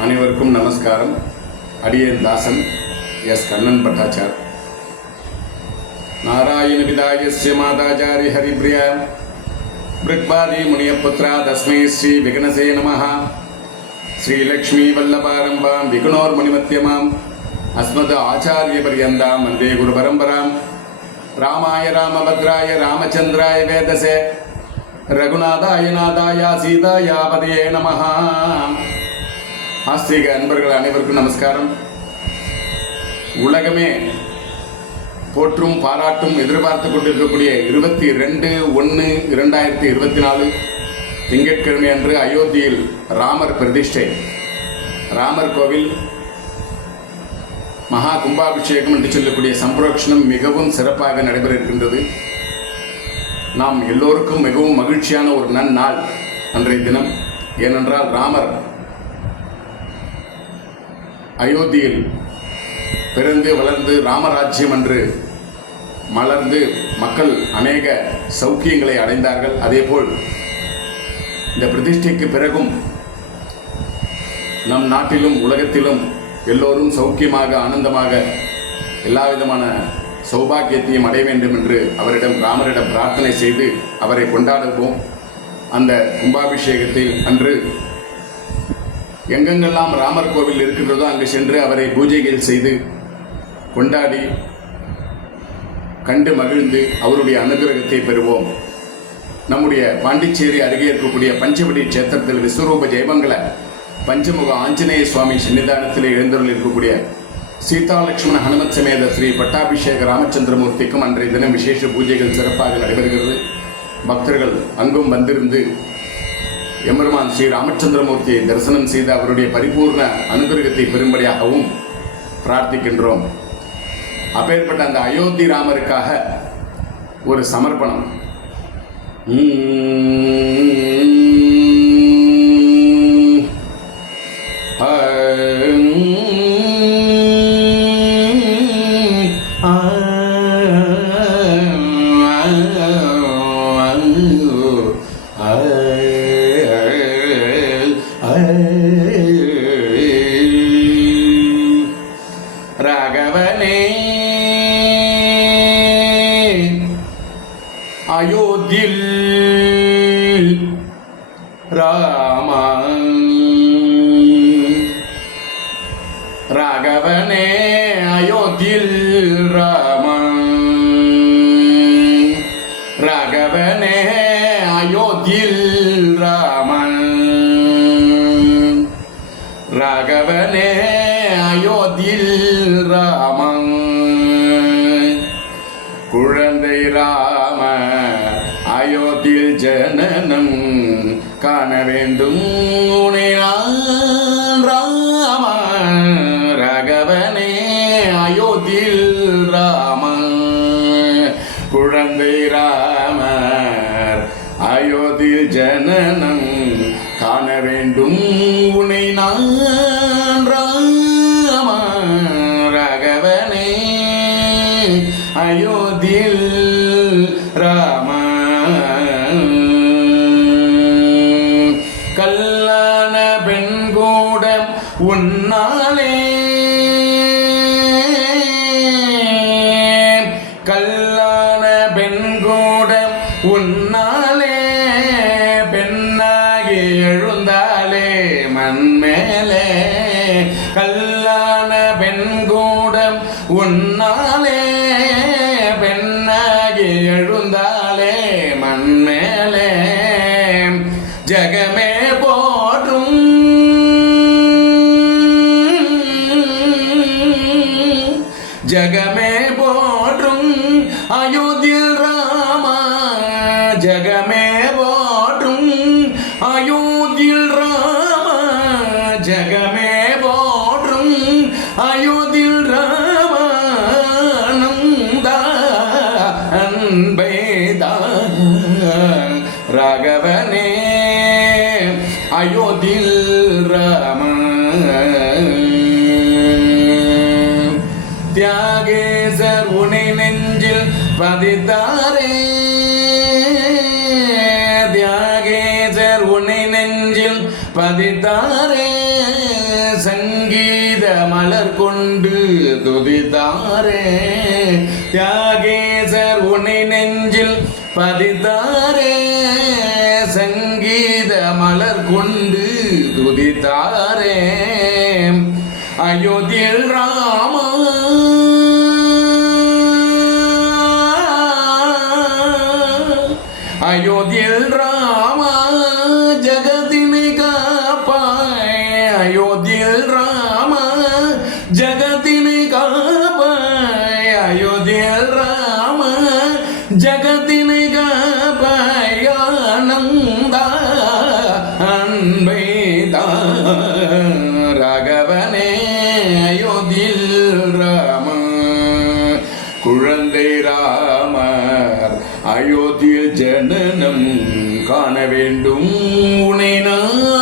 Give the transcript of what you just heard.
அனைவருக்கும் நமஸ்காரம். அடியேன் தாசன் எஸ். கண்ணன் பட்டாச்சார். நாராயண விதாயஸ்ய மாதாச்சாரி ஹரிப்ரியா. பிருக்பாதி முனியபுத்ரா தஸ்மை ஸ்ரீ விகனசே நம ஸ்ரீலக்ஷ்மி வல்லபாரம்பாம் விகுணோர் முனிமத்தியமாம் அஸ்மத் ஆச்சாரிய பரியந்தாம் வந்தே குரு பரம்பராம். ராமாய ராமபத்ராய ராமச்சந்திராய வேதசே. ரகுநாதாய நாதாய சீதாயா நமஹா. ஆஸ்திக அன்பர்கள் அனைவருக்கும் நமஸ்காரம். உலகமே போற்றும் பாராட்டும் எதிர்பார்த்து கொண்டிருக்கக்கூடிய இருபத்தி ரெண்டு ஒன்று இரண்டாயிரத்தி இருபத்தி நாலு திங்கட்கிழமை அன்று அயோத்தியில் ராமர் பிரதிஷ்டை. ராமர் கோவில் மகா கும்பாபிஷேகம் என்று சொல்லக்கூடிய சம்பரோக்ஷணம் மிகவும் சிறப்பாக நடைபெற இருக்கின்றது நாம் எல்லோருக்கும் மிகவும் மகிழ்ச்சியான ஒரு நன்னாள் அன்றைய தினம். ஏனென்றால் ராமர் அயோத்தியில் பிறந்து வளர்ந்து ராமராஜ்யம் என்று மலர்ந்து மக்கள் அநேக சௌக்கியங்களை அடைந்தார்கள். அதேபோல் இந்த பிரதிஷ்டைக்கு பிறகும் நம் நாட்டிலும் உலகத்திலும் எல்லோரும் சௌக்கியமாக ஆனந்தமாக எல்லா விதமான சௌபாக்கியத்தையும் அடைய வேண்டும் என்று அவரிடம் ராமரிடம் பிரார்த்தனை செய்து அவரை கொண்டாடுவோம். அந்த கும்பாபிஷேகத்தில் அன்று எங்கெங்கெல்லாம் ராமர் கோவில் இருக்கின்றதோ அங்கு சென்று அவரை பூஜைகள் செய்து கொண்டாடி கண்டு மகிழ்ந்து அவருடைய அனுகிரகத்தை பெறுவோம். நம்முடைய பாண்டிச்சேரி அருகே இருக்கக்கூடிய பஞ்சவடி கஷேத்திரத்தில் விஸ்வரூப ஜெயமங்கல பஞ்சமுக ஆஞ்சநேய சுவாமி சன்னிதானத்தில் எழுந்தருள் இருக்கக்கூடிய சீதாலட்சுமண ஹனுமத் சமேத ஸ்ரீ பட்டாபிஷேக ராமச்சந்திரமூர்த்திக்கும் அன்றைய தினம் விசேஷ பூஜைகள் சிறப்பாக நடைபெறுகிறது. பக்தர்கள் அங்கும் வந்திருந்து எம்பெருமான் ஸ்ரீ ராமச்சந்திரமூர்த்தியை தரிசனம் செய்து அவருடைய பரிபூர்ண அனுகிரகத்தை பெரும்படியாகவும் பிரார்த்திக்கின்றோம். அப்பேற்பட்ட அந்த அயோத்தி ராமருக்காக ஒரு சமர்ப்பணம். ராகவனே அயோத்தில் ராம ராகவனே அயோத்தில் ராம ராகவனே அயோத்தில் ராமன். ராகவனே அயோத்தில் ஜனனம் காண வேண்டும். உனை நான் ராம ராகவனே அயோத்தியில் ராம. குழந்தை ராமர் அயோத்தியில் ஜனனம் காண வேண்டும். உனை நான் ராம ரகவனே அயோத்தியில் ராம. முன்னாலே கல்லான பெண் கூட உன்னாலே பெண்ணாகி எழுந்தாலே மண்மேலே கல்லான பெண் கூட உன்னாலே அயோத்தியில் ராமா ஜகமே போற்றும் அயோத்தியில் ராமா ஜகமே போற்றும் அயோத்தியில் ராமா நந்தா அன்பைதான் ராகவனே அயோத்தியில் ராம தியாகேசர் உனை நெஞ்சில் பதித்தாரே தியாகேசர் உன்னை நெஞ்சில் பதித்தாரே சங்கீத மலர் கொண்டு துதித்தாரே. தியாகேசர் உன்னை நெஞ்சில் பதித்தாரே சங்கீத மலர் கொண்டு துதித்தாரே. அயோத்தியில் ராமா அயோத்தியில் ராமா ஜகதினை காப்பாய். அயோத்தியில் ராமா ஜகதினை காப்பாய். அயோத்தியில் ராமா ஜகதினை காப்பாய். ஆனந்தா அன்பை ராகவனே. அயோத்தியில் ஜனனம் காண வேண்டும் உனை நான்